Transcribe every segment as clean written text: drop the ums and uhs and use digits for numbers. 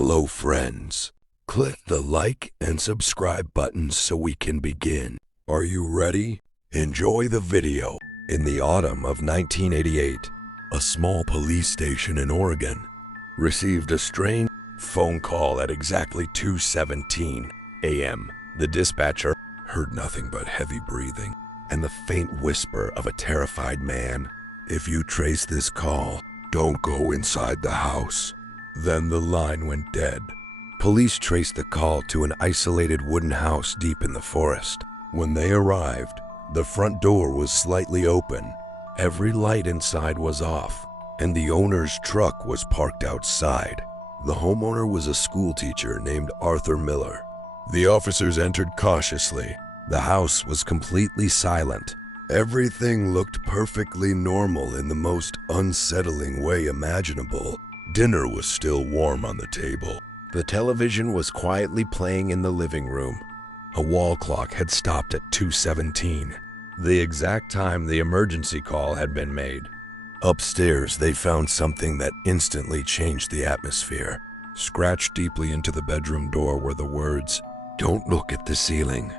Hello, friends. Click the like and subscribe buttons so we can begin. Are you ready? Enjoy the video. In the autumn of 1988, a small police station in Oregon received a strange phone call at exactly 2:17 a.m. The dispatcher heard nothing but heavy breathing and the faint whisper of a terrified man. If you trace this call, don't go inside the house. Then the line went dead. Police traced the call to an isolated wooden house deep in the forest. When they arrived, the front door was slightly open. Every light inside was off, and the owner's truck was parked outside. The homeowner was a schoolteacher named Arthur Miller. The officers entered cautiously. The house was completely silent. Everything looked perfectly normal in the most unsettling way imaginable. Dinner was still warm on the table. The television was quietly playing in the living room. A wall clock had stopped at 2:17, the exact time the emergency call had been made. Upstairs, they found something that instantly changed the atmosphere. Scratched deeply into the bedroom door were the words, "Don't look at the ceiling."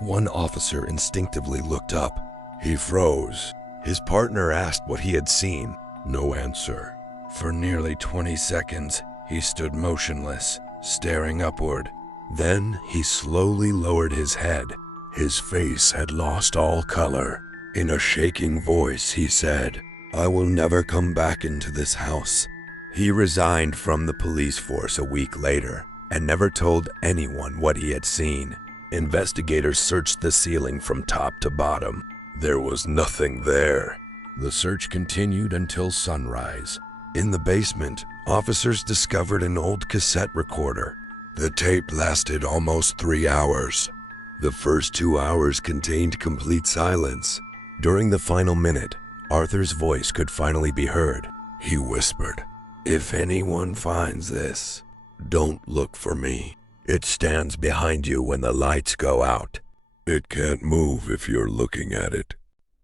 One officer instinctively looked up. He froze. His partner asked what he had seen. No answer. For nearly 20 seconds, he stood motionless, staring upward. Then he slowly lowered his head. His face had lost all color. In a shaking voice, he said, "I will never come back into this house." He resigned from the police force a week later and never told anyone what he had seen. Investigators searched the ceiling from top to bottom. There was nothing there. The search continued until sunrise. In the basement, officers discovered an old cassette recorder. The tape lasted almost 3 hours. The first 2 hours contained complete silence. During the final minute, Arthur's voice could finally be heard. He whispered, "If anyone finds this, don't look for me. It stands behind you when the lights go out. It can't move if you're looking at it,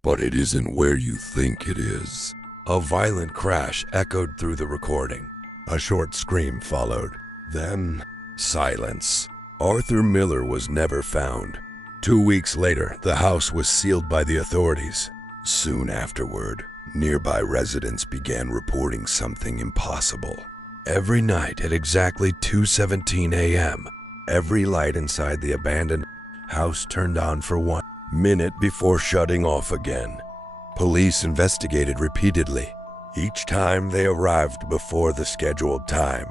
but it isn't where you think it is." A violent crash echoed through the recording. A short scream followed. Then, silence. Arthur Miller was never found. 2 weeks later, the house was sealed by the authorities. Soon afterward, nearby residents began reporting something impossible. Every night at exactly 2:17 a.m., every light inside the abandoned house turned on for 1 minute before shutting off again. Police investigated repeatedly. Each time they arrived before the scheduled time,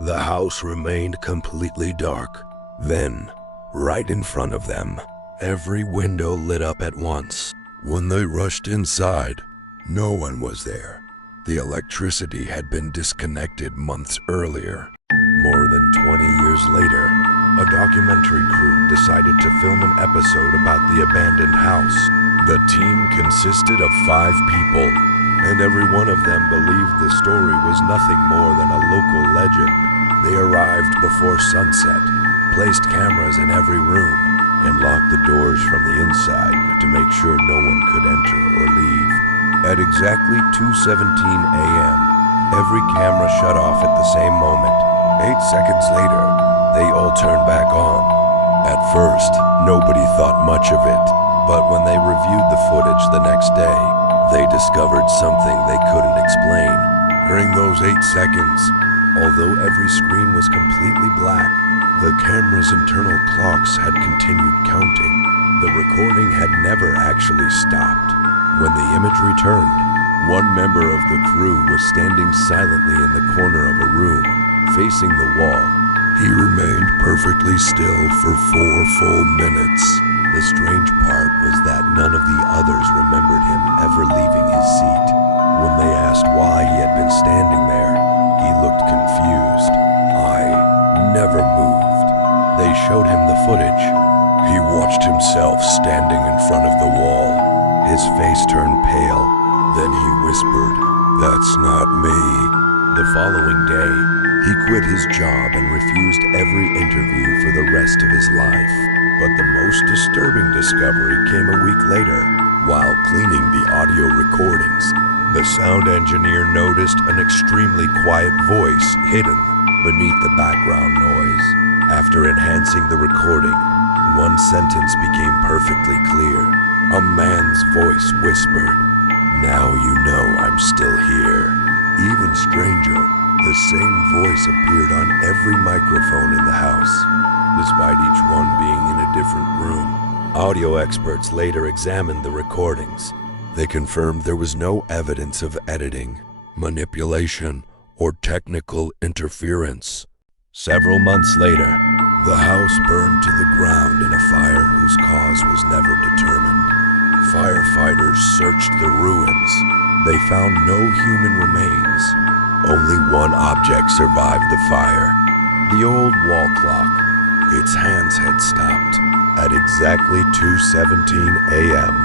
the house remained completely dark. Then, right in front of them, every window lit up at once. When they rushed inside, no one was there. The electricity had been disconnected months earlier. More than 20 years later, a documentary crew decided to film an episode about the abandoned house. The team consisted of 5 people, and every one of them believed the story was nothing more than a local legend. They arrived before sunset, placed cameras in every room, and locked the doors from the inside to make sure no one could enter or leave. At exactly 2:17 a.m., every camera shut off at the same moment. 8 seconds later, they all turned back on. At first, nobody thought much of it, but when they reviewed the footage the next day, they discovered something they couldn't explain. During those 8 seconds, although every screen was completely black, the camera's internal clocks had continued counting. The recording had never actually stopped. When the image returned, one member of the crew was standing silently in the corner of a room, facing the wall. He remained perfectly still for 4 full minutes. The strange part was that none of the others remembered him ever leaving his seat. When they asked why he had been standing there, he looked confused. "I never moved." They showed him the footage. He watched himself standing in front of the wall. His face turned pale. Then he whispered, "That's not me." The following day, he quit his job and refused every interview for the rest of his life. But the most disturbing discovery came a week later. While cleaning the audio recordings, the sound engineer noticed an extremely quiet voice hidden beneath the background noise. After enhancing the recording, one sentence became perfectly clear. A man's voice whispered, "Now you know I'm still here." Even stranger, the same voice appeared on every microphone in the house, despite each one being in a different room. Audio experts later examined the recordings. They confirmed there was no evidence of editing, manipulation, or technical interference. Several months later, the house burned to the ground in a fire whose cause was never determined. Firefighters searched the ruins. They found no human remains. Only one object survived the fire: the old wall clock. Its hands had stopped at exactly 2:17 a.m.